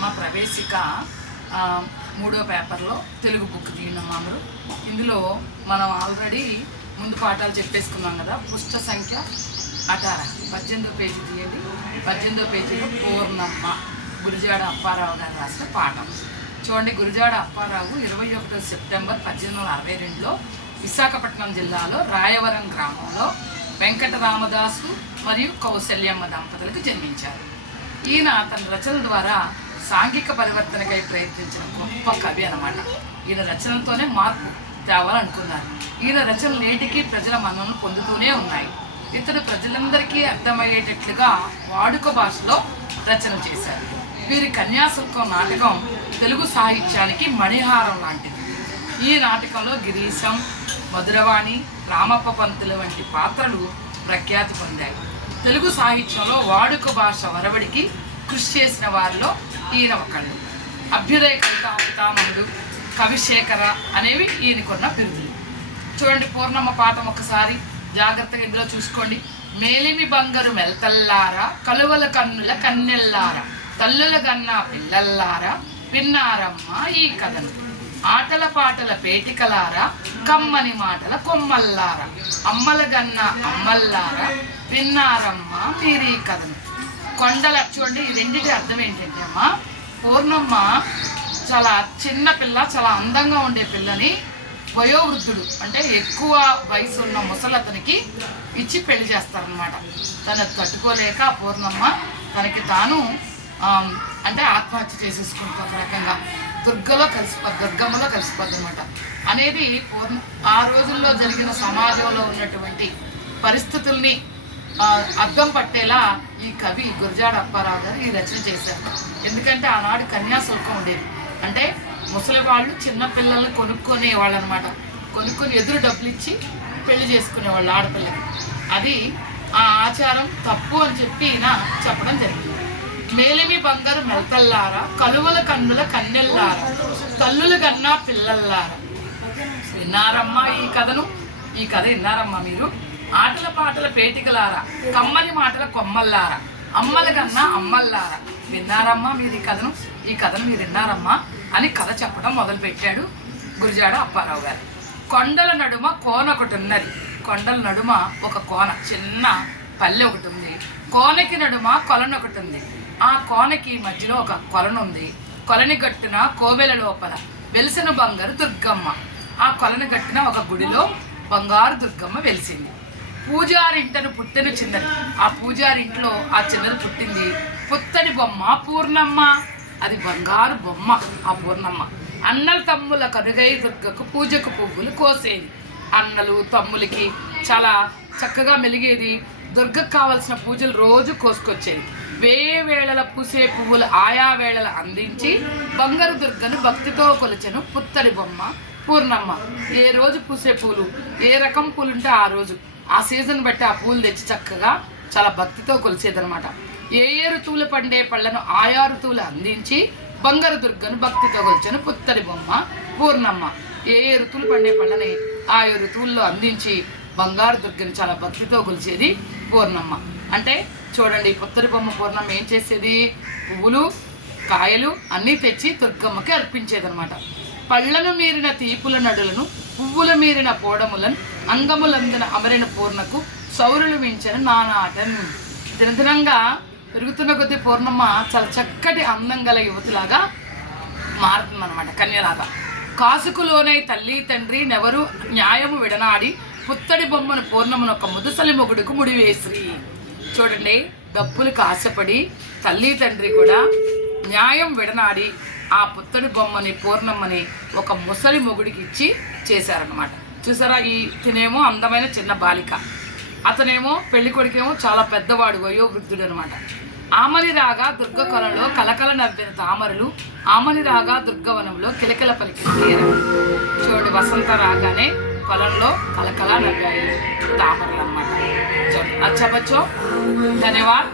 అమ్మ ప్రవేశిక మూడో పేపర్లో తెలుగు బుక్ తీయండి మామూలు ఇందులో మనం ఆల్రెడీ ముందు పాఠాలు చెప్పేసుకున్నాం కదా పుష్ట సంఖ్య అటార పద్దెనిమిదో పేజీ తీయండి. పద్దెనిమిదో పేజీలో పూర్ణమ్మ గురిజాడ అప్పారావు గారు రాసిన పాఠం. చూడండి గురిజాడ అప్పారావు ఇరవై ఒకటో సెప్టెంబర్ పద్దెనిమిది వందల అరవై రెండులో విశాఖపట్నం జిల్లాలో రాయవరం గ్రామంలో వెంకట రామదాసు మరియు కౌశల్యమ్మ దంపతులకు జన్మించారు. ఈయన తన రచనల ద్వారా సాంఘిక పరివర్తనకై ప్రయత్నించిన గొప్ప కవి అనమాట ఈయన రచనలతోనే మార్పు తేవాలనుకున్నారు. ఈయన రచనలు నేటికి ప్రజల మన్నను పొందుతూనే ఉన్నాయి. ఇతడు ప్రజలందరికీ అర్థమయ్యేటట్లుగా వాడుక భాషలో రచన చేశారు. వీరి కన్యాశుల్కం నాటకం తెలుగు సాహిత్యానికి మణిహారం లాంటిది. ఈ నాటకంలో గిరీశం మధురవాణి రామప్ప పంతులు వంటి పాత్రలు ప్రఖ్యాతి పొందాయి. తెలుగు సాహిత్యంలో వాడుక భాష వరవడికి కృషి చేసిన వారిలో ఈయన ఒకళ్ళు. అభ్యుదయ కవిత పితామహుడు కవిశేఖర అనేవి ఈయనకున్న బిరుదులు. చూడండి పూర్ణమ్మ పాఠం ఒకసారి జాగ్రత్తగా ఇందులో చూసుకోండి. మేలిమి బంగారు మెల్తల్లారా కలువల కన్నుల కన్నెల్లారా తల్లుల గన్న పిల్లల్లారా విన్నారమ్మ ఈ కథను. ఆటల పాటల పేటికలారా కమ్మని మాటల కొమ్మల్లారా అమ్మల గన్న అమ్మల్లారా విన్నారమ్మ మీరీ కథను. కొండల చూడండి ఈ రెండింటి అర్థం ఏంటంటే అమ్మ పూర్ణమ్మ చాలా చిన్న పిల్ల చాలా అందంగా ఉండే పిల్లని వయోవృద్ధుడు అంటే ఎక్కువ వయసు ఉన్న ముసలతనికి ఇచ్చి పెళ్ళి చేస్తారనమాట తను తట్టుకోలేక పూర్ణమ్మ తనకి తాను అంటే ఆత్మహత్య చేసేసుకుంటుంది ఒక రకంగా. దుర్గలో కలిసిపోద్ది దుర్గమ్మలో కలిసిపోద్ది అనమాట అనేది పూర్ణ ఆ రోజుల్లో జరిగిన సమాజంలో ఉన్నటువంటి పరిస్థితుల్ని అద్దం పట్టేలా ఈ కవి గురజాడ అప్పారావు గారు ఈ రచన చేశారు. ఎందుకంటే ఆనాడు కన్యాశుల్కం ఉండేది. అంటే ముసలి వాళ్ళు చిన్న పిల్లల్ని కొనుక్కునే వాళ్ళు అనమాట కొనుక్కొని ఎదురు డబ్బులు ఇచ్చి పెళ్ళి చేసుకునేవాళ్ళు ఆడపిల్లకి. అది ఆ ఆచారం తప్పు అని చెప్పి ఈయన చెప్పడం జరిగింది. మేలిమి బంగారు మెల్తల్లారా కలువల కన్నుల కన్నెల్లారా తల్లుల కన్నా పిల్లల్లారా. విన్నారమ్మా ఈ కథను? ఈ కథ విన్నారమ్మా మీరు? ఆటల పాటల పేటికలారా కమ్మని మాటల కొమ్మల్లారా అమ్మల కన్నా అమ్మల్లారా. విన్నారమ్మా మీరు ఈ కథను? ఈ కథను మీరు విన్నారమ్మా అని కథ చెప్పడం మొదలుపెట్టాడు గురిజాడ అప్పారావు గారు. కొండల నడుమ కోన ఒకటి ఉన్నది. కొండల నడుమ ఒక కోన చిన్న పల్లె ఒకటి ఉంది. కోనకి నడుమ కొలను ఒకటి ఉంది. ఆ కోనకి మధ్యలో ఒక కొలను ఉంది. కొలని గట్టున కోవెల లోపల వెలిసిన బంగారు దుర్గమ్మ. ఆ కొలను గట్టున ఒక గుడిలో బంగారు దుర్గమ్మ వెలిసింది. పూజారింటను పుట్టిన చిన్నది. ఆ పూజారింట్లో ఆ చిన్నది పుట్టింది. పుత్తని బొమ్మ పూర్ణమ్మ. అది బంగారు బొమ్మ ఆ పూర్ణమ్మ. అన్నల తమ్ముల కనుగై దుర్గకు పూజకు పువ్వులు కోసేది. అన్నలు తమ్ములకి చాలా చక్కగా మెలిగేది. దుర్గకు కావలసిన పూజలు రోజు కోసుకొచ్చేది. వే వేళల పూసే పువ్వులు ఆయా వేళల అందించి బంగారు దుర్గను భక్తితో కొలిచెను పుత్తడి బొమ్మ పూర్ణమ్మ. ఏ రోజు పూసే పూలు ఏ రకం పూలు ఉంటే ఆ రోజు. ఆ సీజన్ బట్టి ఆ పూలు తెచ్చి చక్కగా చాలా భక్తితో కొలిచేదనమాట ఏ ఏ ఋతువులు పండే పళ్ళను ఆయా ఋతువులు అందించి బంగారు దుర్గను భక్తితో కొలిచాను పుత్తడి బొమ్మ పూర్ణమ్మ. ఏ ఏ ఋతువులు పండే పళ్ళని ఆయా ఋతువుల్లో అందించి బంగారు దుర్గని చాలా భక్తితో కొలిచేది పూర్ణమ్మ. అంటే చూడండి పుత్తడి బొమ్మ పూర్ణమ్మ ఏం చేసేది? పువ్వులు కాయలు అన్నీ తెచ్చి దుర్గమ్మకి అర్పించేదనమాట పళ్ళను మీరిన తీపుల నడులను పువ్వుల మీరిన పోడములను అంగములందిన అమరిన పూర్ణకు సౌరులు మించిన నానాటన్ దినదినంగా పెరుగుతున్న కొద్ది పూర్ణమ్మ చాలా చక్కటి అందం గల యువతిలాగా మారుతుందన్నమాట కన్యలాగా. కాసుకులోనై తల్లి తండ్రి నెవరు న్యాయము విడనాడి పుత్తడి బొమ్మను పూర్ణమును ఒక ముదుసలి మొగుడుకు ముడివేసి. చూడండి డబ్బులకు ఆశపడి తల్లి తండ్రి కూడా న్యాయం విడనాడి ఆ పుత్తడి బొమ్మని పూర్ణమ్మని ఒక ముసలి మొగుడికి ఇచ్చి చేశారనమాట చూసారా ఈ తినేమో అందమైన చిన్న బాలిక. అతనేమో పెళ్ళి కొడుకేమో చాలా పెద్దవాడు వయోవృద్ధుడు అనమాట ఆమని రాగా దుర్గ కొలలో కలకల నవ్విన తామరలు ఆమని రాగా దుర్గవనంలో కిలకిల పలికిన తీరం చూడండి వసంత రాగానే కొలంలో కలకల నవ్వాయి తామరలు అన్నమాట చూడండి ధన్యవాద్